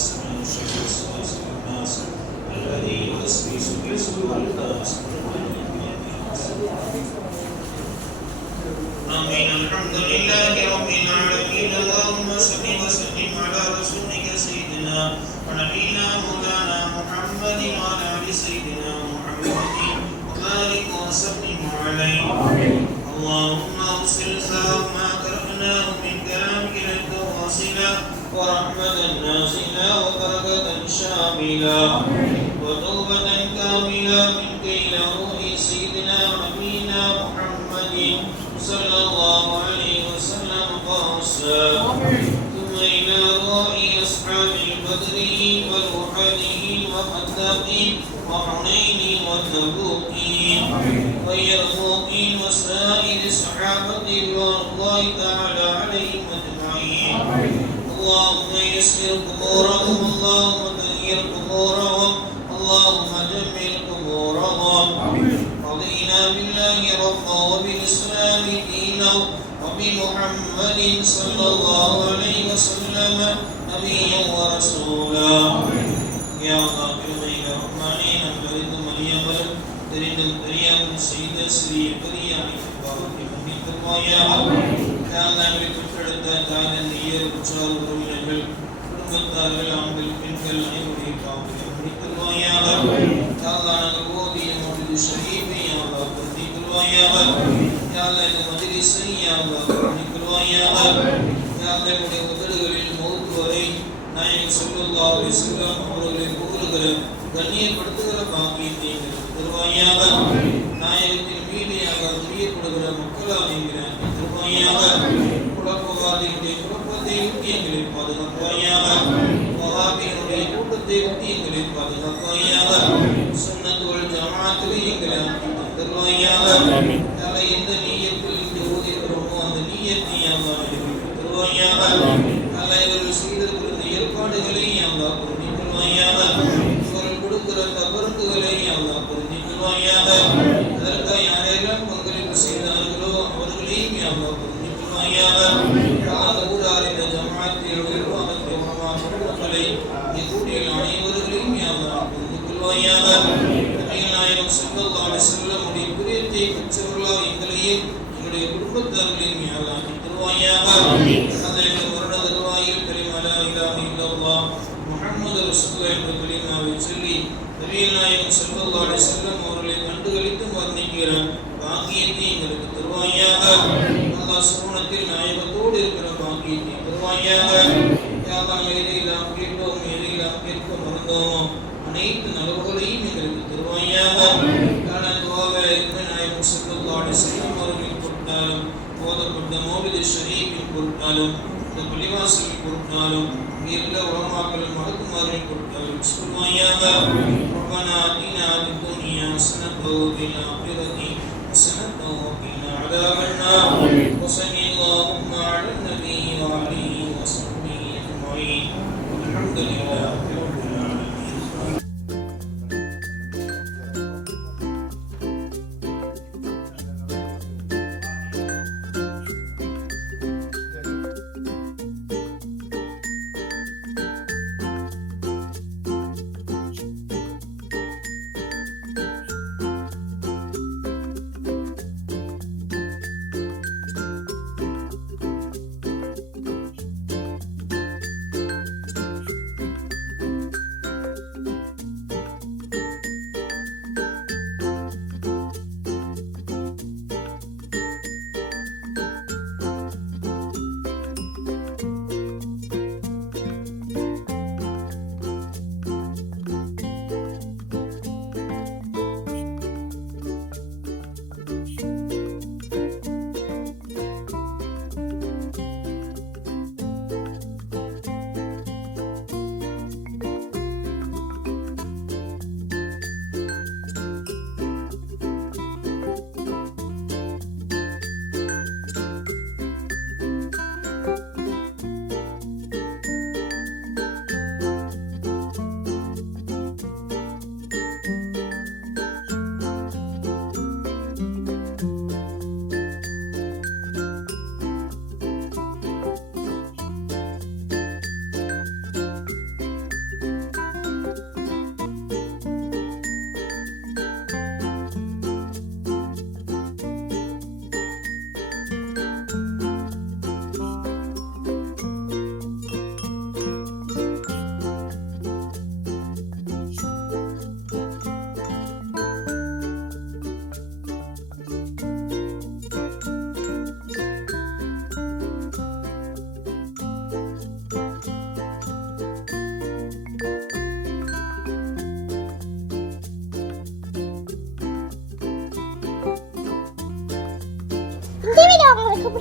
سمع الشيخ السلاس الناس الذي يسقي يسقي الناس آمين الحمد لله رب العالمين اللهم صل وسلم على رسولك سيدنا ونبينا مولانا محمد وعلى آل سيدنا محمد وبارك وسلم عليه ورحمة نازلا وبركة شاملا وتوبة كاملة منك إلى روح سيدنا ونبينا محمد صلى الله عليه وسلم قاصا ثم إلى روح أصحاب البدر والوحدة وخندق وحنين والتبوك واليرموك وسائر الصحابة رضوان الله تعالى عليهم. اللهم يسر قبورهم اللهم تغير قبورهم اللهم جمل قبورهم رضينا بالله ربا وبالإسلام دينا وبمحمد صلى الله عليه وسلم نبيا ورسولا يا غافر الرحمن نبرد மரியவரும் தெரிந்தும் தெரியாமல் செய்த சிறிய பெரிய அனைத்து பாவத்தை மன்னித்தருவாயாக நாங்களை பெற்றெடுத்த தாய்நந்தியர் உற்றார் உறவினர்கள் குடும்பத்தார்கள் ஆண்கள் பெண்கள் அனைவருடைய பாவத்தை மன்னித்தருவாயாக தாழ்ந்தான ஓதிய மொழி ஷரீஃபை யாவா பொருத்தி கொள்வாயாக யாழ்லா இந்த மஜ்லிஸை யாவா பொருத்தி யாழ்லா என்னுடைய உதடுகளில் மௌத்து வரை நாயகம் ஸல்லல்லாஹு அலைஹி வஸல்லம் அவர்களை புகழுகிற கண்ணியப்படுத்துகிற பாக்கியத்தை தருவாயாக நாயகத்தின் மீதியாக துரியப்படுகிற மக்களால் என்கிறார் தருவாயாக குழப்பவாதிகளுடைய குழப்பத்தை விட்டு எங்களை பாதுகாப்பாயாக. கூட்டத்தை விட்டு எங்களை பாதுகாப்பாயாக. சுன்னத்துவல் ஜமாத்திலே எங்களை ஆக்கி தருவாயாக. தலை எந்த நீயத்தில் இன்று ஓதிக்கிறோமோ அந்த நீயத்தை யாவா தருவாயாக. தலைவர்கள் செய்திருக்கிற ஏற்பாடுகளை யாவா புரிந்து கொள்வாயாக இவர்கள் கொடுக்கிற தவறுக்குகளை யாவா புரிந்து கொள்வாயாக அதற்காக யாரெல்லாம் பங்களிப்பு செய்தார்களோ அவர்களையும் யாவா புரிந்து கொள்வாயாக புரிந்து நாயகம் ஸல்லல்லாஹு அலைஹி உடைய பிரியத்தை பெற்றவர்களாக எங்களையும் எங்களுடைய குடும்பத்தார்களையும் யாவாக்கி தருவாயாக இந்த வருட தருவாயில் கலிமலா இலாஹ இல்லல்லாஹ் என்ற கலிமாவை சொல்லி நபிகள் நாயகம் ஸல்லல்லாஹு அவர்களை கண்டுகளித்து வர்ணிக்கிற பாக்கியத்தை எங்களுக்கு தருவாயாக. அல்லாஹ் சுவனத்தில் நாயகத்தோடு இருக்கிற பாக்கியத்தை தருவாயாக. யாதான் எதையெல்லாம் கேட்டோம் எதையெல்லாம் கேட்க மறந்தோமோ அனைத்து நலவுகளையும் எங்களுக்கு தருவாயாக காரணத்துவாக இந்த நாயகம் ஸல்லல்லாஹு அலைஹி வஸல்லம் அவர்களின் பொருட்டாலும் ஓதப்பட்ட மௌலித ஷரீஃபின் பொருட்டாலும் இந்த பள்ளிவாசலின் பொருட்டாலும் இங்கே எல்லா உலமாக்களும் மடக்குமாரின் பொருட்டாலும் சொல்வாயாக ربنا آتنا في الدنيا حسنة وفي الآخرة حسنة وقنا عذاب النار وصل اللهم على النبي وعليه وصحبه أجمعين والحمد لله رب العالمين